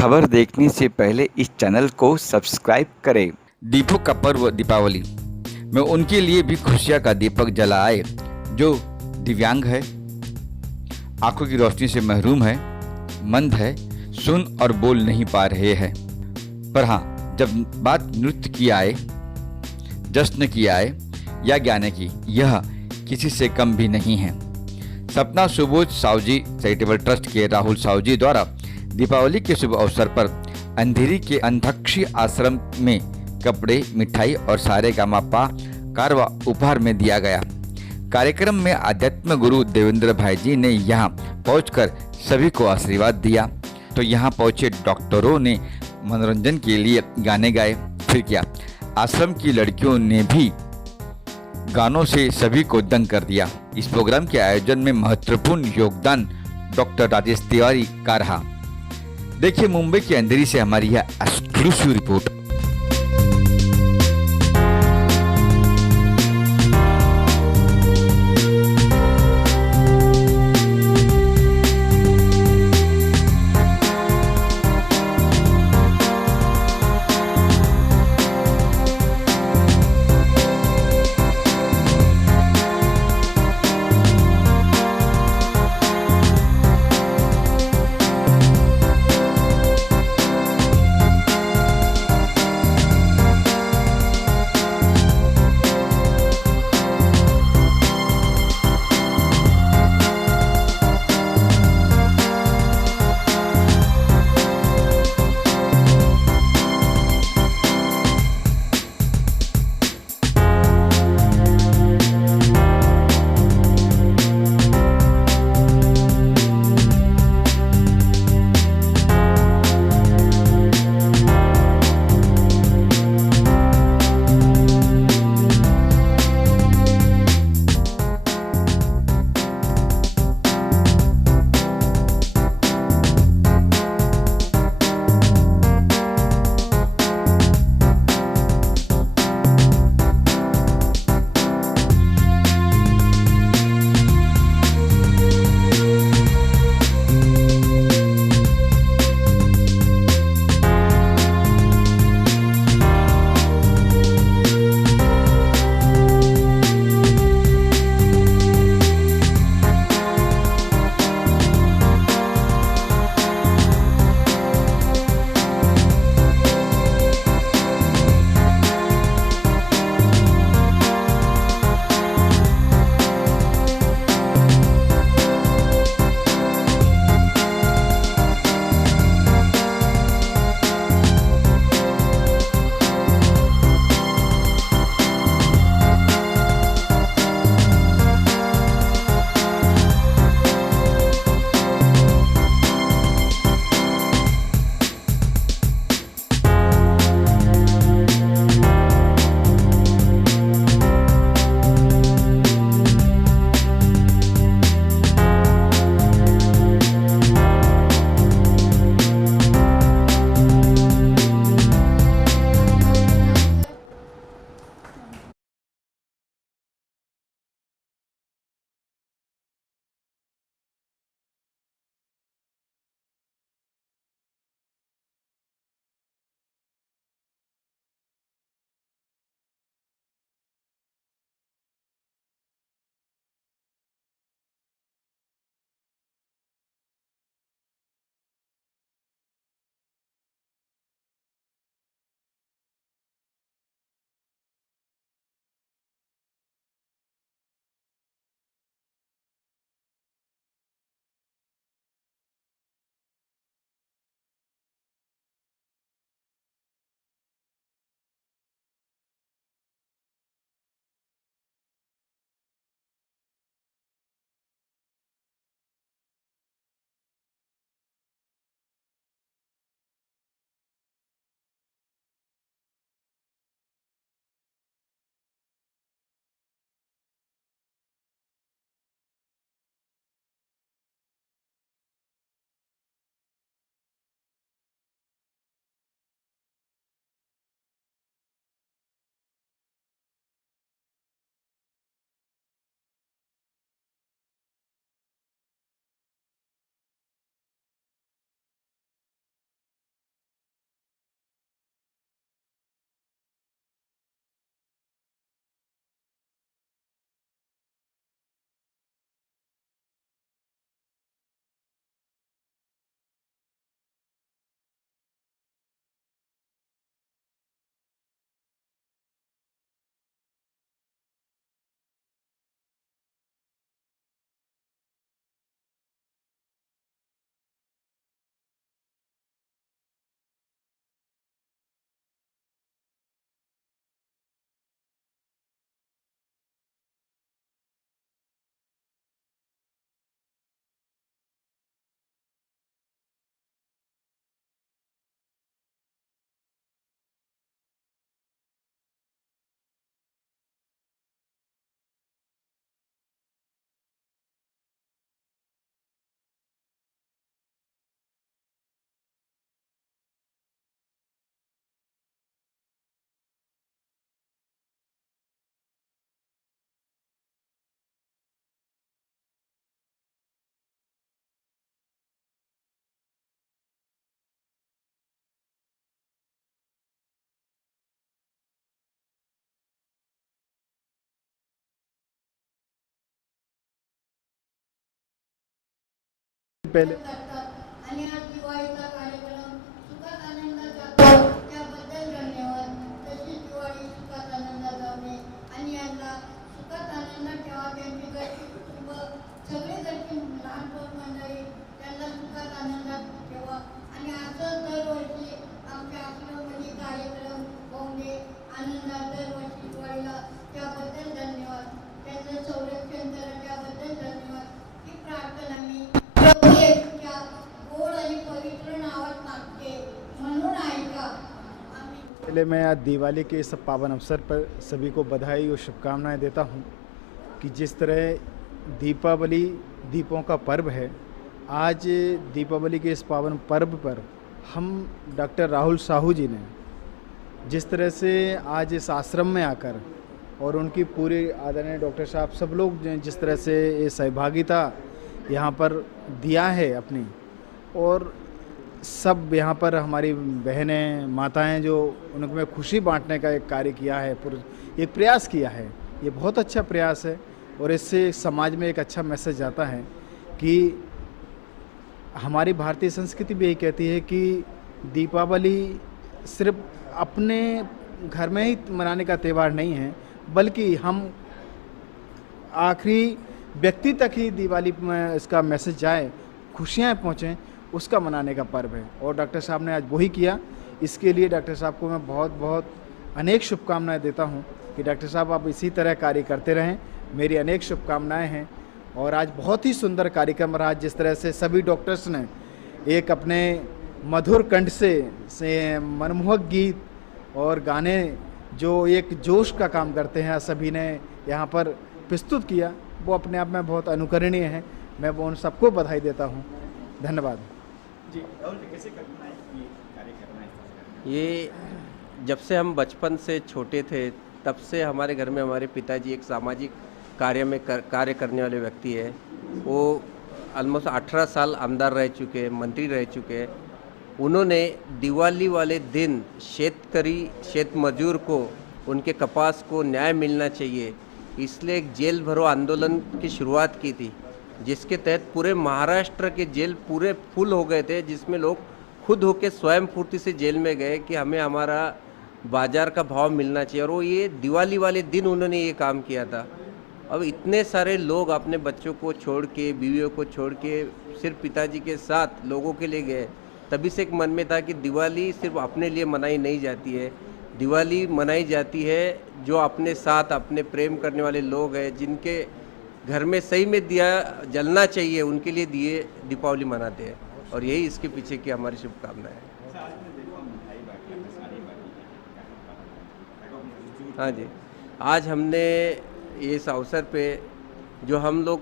खबर देखने से पहले इस चैनल को सब्सक्राइब करें। दीपों का पर्व दीपावली में उनके लिए भी खुशियां का दीपक जलाए जो दिव्यांग है, आंखों की रोशनी से महरूम है, मंद है, सुन और बोल नहीं पा रहे हैं। पर हाँ, जब बात नृत्य की आए, जश्न की आए या गाने की, यह किसी से कम भी नहीं है। सपना सुबोध सावजी चैरिटेबल ट्रस्ट के राहुल सावजी द्वारा दीपावली के शुभ अवसर पर अंधेरी के अंधक्षी आश्रम में कपड़े, मिठाई और सारे गामापा कारवा उपहार में दिया गया। कार्यक्रम में आध्यात्म गुरु देवेंद्र भाई जी ने यहाँ पहुंचकर सभी को आशीर्वाद दिया। तो यहाँ पहुंचे डॉक्टरों ने मनोरंजन के लिए गाने गाए। फिर क्या, आश्रम की लड़कियों ने भी गानों से सभी को दंग कर दिया। इस प्रोग्राम के आयोजन में महत्वपूर्ण योगदान डॉक्टर राजेश तिवारी का रहा। देखिए मुंबई के अंधेरी से हमारी यह एक्सक्लूसिव रिपोर्ट। पहले आणि आज दिवाळीचा कार्यक्रम सुखात आनंदात जातो त्याबद्दल धन्यवाद. तशी दिवाळी सुखात आनंदात जाणे आणि यांना सुखात आनंदात ठेवा. त्यांची घरची कुटुंब सगळे घरची लहानपण मंडळी त्यांना सुखात आनंदात ठेवा. आणि असं दरवर्षी आमच्या आश्रममध्ये कार्यक्रम होऊन दे आनंदात दरवर्षी दिवाळीला. त्याबद्दल धन्यवाद. त्यांचं संरक्षण करा त्याबद्दल धन्यवाद. ही प्रार्थना मी प्रभू येशूच्या गोड आणि पवित्र नावात मागते म्हणून ऐका. आम्ही पहले मैं आज दिवाली के इस पावन अवसर पर सभी को बधाई और शुभकामनाएं देता हूं कि जिस तरह दीपावली दीपों का पर्व है, आज दीपावली के इस पावन पर्व पर हम डॉक्टर राहुल साहू जी ने जिस तरह से आज इस आश्रम में आकर और उनकी पूरी आदरणीय डॉक्टर साहब सब लोग जिस तरह से ये सहभागिता यहाँ पर दिया है अपनी, और सब यहाँ पर हमारी बहनें माताएं जो उनमें खुशी बांटने का एक कार्य किया है, एक प्रयास किया है, ये बहुत अच्छा प्रयास है. और इससे समाज में एक अच्छा मैसेज जाता है कि हमारी भारतीय संस्कृति भी यही कहती है कि दीपावली सिर्फ अपने घर में ही मनाने का त्यौहार नहीं है, बल्कि हम आखिरी व्यक्ति तक ही दिवाली में इसका मैसेज जाए, खुशियाँ पहुँचें, उसका मनाने का पर्व है. और डॉक्टर साहब ने आज वही किया. इसके लिए डॉक्टर साहब को मैं बहुत बहुत अनेक शुभकामनाएं देता हूं कि डॉक्टर साहब आप इसी तरह कार्य करते रहें. मेरी अनेक शुभकामनाएं हैं. और आज बहुत ही सुंदर कार्यक्रम रहा, जिस तरह से सभी डॉक्टर्स ने एक अपने मधुर कंठ से मनमोहक गीत और गाने जो एक जोश का काम करते हैं, सभी ने यहाँ पर प्रस्तुत किया, वो अपने आप में बहुत अनुकरणीय है. मैं वो उन सबको बधाई देता हूँ. धन्यवाद. ये जब से हम बचपन से छोटे थे तब से हमारे घर में हमारे पिताजी एक सामाजिक कार्य में कार्य करने वाले व्यक्ति है. वो ऑलमोस्ट 18 साल आमदार रह चुके हैं, मंत्री रह चुके हैं. उन्होंने दिवाली वाले दिन शेत मजदूर को उनके कपास को न्याय मिलना चाहिए, इसलिए एक जेल भरो आंदोलन की शुरुआत की थी, जिसके तहत पूरे महाराष्ट्र के जेल पूरे फुल हो गए थे, जिसमें लोग खुद होके स्वयं फूर्ति से जेल में गए कि हमें हमारा बाजार का भाव मिलना चाहिए. और वो ये दिवाली वाले दिन उन्होंने ये काम किया था. अब इतने सारे लोग अपने बच्चों को छोड़ के, बीवियों को छोड़ के सिर्फ पिताजी के साथ लोगों के लिए गए. तभी से एक मन में था कि दिवाली सिर्फ अपने लिए मनाई नहीं जाती है, दिवाली मनाई जाती है जो अपने साथ अपने प्रेम करने वाले लोग हैं, जिनके घर में सही में दिया जलना चाहिए, उनके लिए दिए दीपावली मनाते हैं. और यही इसके पीछे की हमारी शुभकामना है. हाँ जी, आज हमने इस अवसर पे जो हम लोग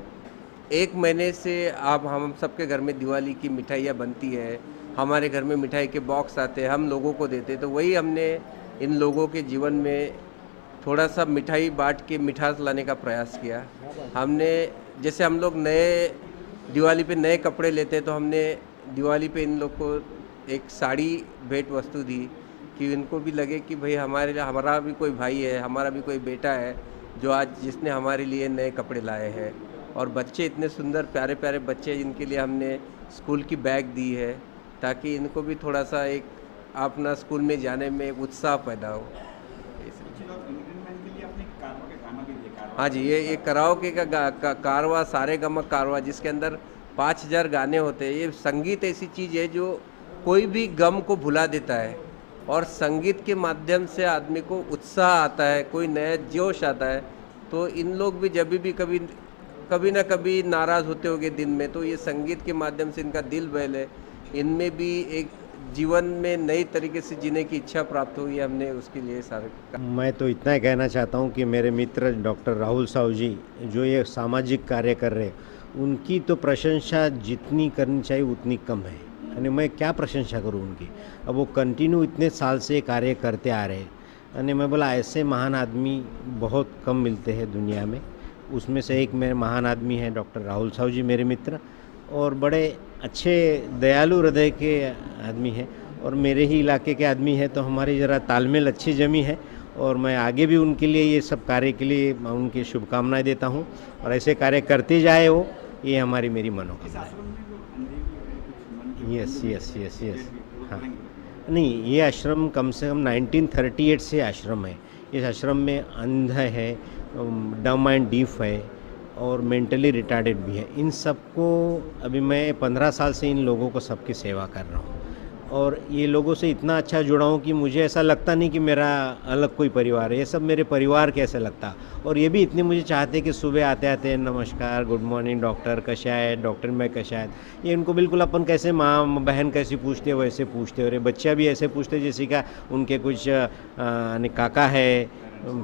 1 महीने से आप हम सबके घर में दिवाली की मिठाइयाँ बनती है, हमारे घर में मिठाई के बॉक्स आते हैं, हम लोगों को देते, तो वही हमने इन लोगों के जीवन में थोड़ा सा मिठाई बांट के मिठास लाने का प्रयास किया. हमने जैसे हम लोग नए दिवाली पे नए कपड़े लेते हैं, तो हमने दिवाली पे इन लोग को एक साड़ी भेंट वस्तु दी कि इनको भी लगे कि भाई हमारा भी कोई भाई है, हमारा भी कोई बेटा है जो आज जिसने हमारे लिए नए कपड़े लाए हैं. और बच्चे इतने सुंदर प्यारे प्यारे बच्चे, जिनके लिए हमने स्कूल की बैग दी है, ताकि इनको भी थोड़ा सा एक अपना स्कूल में जाने में एक उत्साह पैदा हो. हाँ जी, ये कराओके का कारवा, सारे गम कारवा, जिसके अंदर 5000 गाने होते हैं. ये संगीत ऐसी चीज़ है जो कोई भी गम को भुला देता है, और संगीत के माध्यम से आदमी को उत्साह आता है, कोई नया जोश आता है. तो इन लोग भी जब भी कभी ना कभी नाराज़ होते होंगे दिन में, तो ये संगीत के माध्यम से इनका दिल बहले, इनमें भी एक जीवन में नई तरीके से जीने की इच्छा प्राप्त हुई है. हमने उसके लिए सारे मैं तो इतना ही कहना चाहता हूँ कि मेरे मित्र डॉक्टर राहुल साहू जी जो ये सामाजिक कार्य कर रहे हैं, उनकी तो प्रशंसा जितनी करनी चाहिए उतनी कम है. यानी मैं क्या प्रशंसा करूँ उनकी. अब वो कंटिन्यू इतने साल से कार्य करते आ रहे हैं, और मैं बोला ऐसे महान आदमी बहुत कम मिलते हैं दुनिया में. उसमें से एक मेरे महान आदमी हैं डॉक्टर राहुल साहू जी, मेरे मित्र, और बड़े अच्छे दयालु हृदय के आदमी हैं, और मेरे ही इलाके के आदमी हैं, तो हमारी ज़रा तालमेल अच्छी जमी है. और मैं आगे भी उनके लिए ये सब कार्य के लिए मैं उनकी शुभकामनाएं देता हूँ, और ऐसे कार्य करते जाए वो, ये मेरी मनोकामना है. यस यस यस यस हाँ नहीं, ये आश्रम कम से कम 1938 से आश्रम है। इस आश्रम में अंध है, डम एंड डीफ है और मेंटली रिटार्डेड भी है। इन सबको अभी मैं 15 साल से इन लोगों को सबकी सेवा कर रहा हूँ और ये लोगों से इतना अच्छा जुड़ा हूँ कि मुझे ऐसा लगता नहीं कि मेरा अलग कोई परिवार है, ये सब मेरे परिवार के ऐसा लगता। और ये भी इतने मुझे चाहते कि सुबह आते आते नमस्कार, गुड मॉर्निंग डॉक्टर, कशा है डॉक्टर, मैं कशा है। ये इनको बिल्कुल अपन कैसे माँ बहन कैसी पूछते वैसे पूछते, और ये बच्चा भी ऐसे पूछते जैसे का उनके कुछ काका है,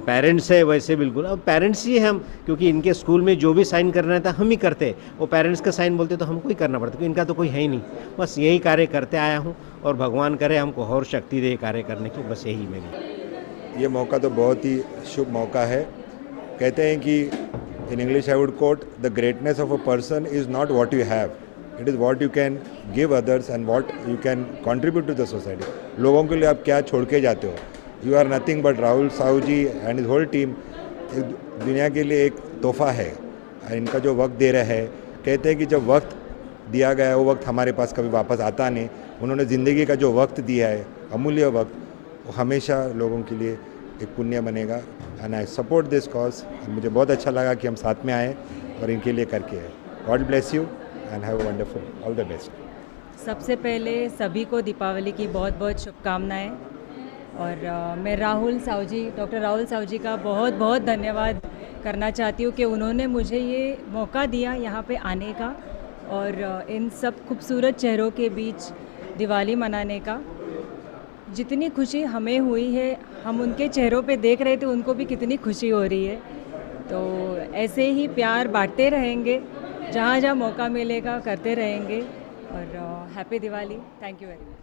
पेरेंट्स है, वैसे बिल्कुल। अब पेरेंट्स ही हम, क्योंकि इनके स्कूल में जो भी साइन करना था हम ही करते, वो पेरेंट्स का साइन बोलते तो हमको ही करना पड़ता, क्योंकि इनका तो कोई है ही नहीं। बस यही कार्य करते आया हूँ और भगवान करे हमको और शक्ति दे कार्य करने की, बस यही मेरी। ये मौका तो बहुत ही शुभ मौका है। कहते हैं कि in English I would quote, the greatness of a person is not what you have, it is what you can give others and what you can contribute to the society. लोगों के लिए आप क्या छोड़ के जाते हो। You are nothing but Rahul Sahu ji and his whole team दुनिया के लिए एक तोहफा है। इनका जो वक्त दे रहे हैं, कहते हैं कि जब वक्त दिया गया है वो वक्त हमारे पास कभी वापस आता नहीं। उन्होंने ज़िंदगी का जो वक्त दिया है, अमूल्य वक्त, वो हमेशा लोगों के लिए एक पुण्य बनेगा। And I support this cause. मुझे बहुत अच्छा लगा कि हम साथ में आए और इनके लिए करके आए। God bless you and have a wonderful, all the best. सबसे पहले सभी को दीपावली की बहुत बहुत शुभकामनाएं। और मैं राहुल साहू जी, डॉक्टर राहुल साहू जी का बहुत बहुत धन्यवाद करना चाहती हूँ कि उन्होंने मुझे ये मौका दिया यहाँ पे आने का और इन सब खूबसूरत चेहरों के बीच दिवाली मनाने का। जितनी खुशी हमें हुई है, हम उनके चेहरों पे देख रहे थे, उनको भी कितनी खुशी हो रही है। तो ऐसे ही प्यार बांटते रहेंगे, जहाँ जहाँ मौका मिलेगा करते रहेंगे। और happy Diwali, thank you very much.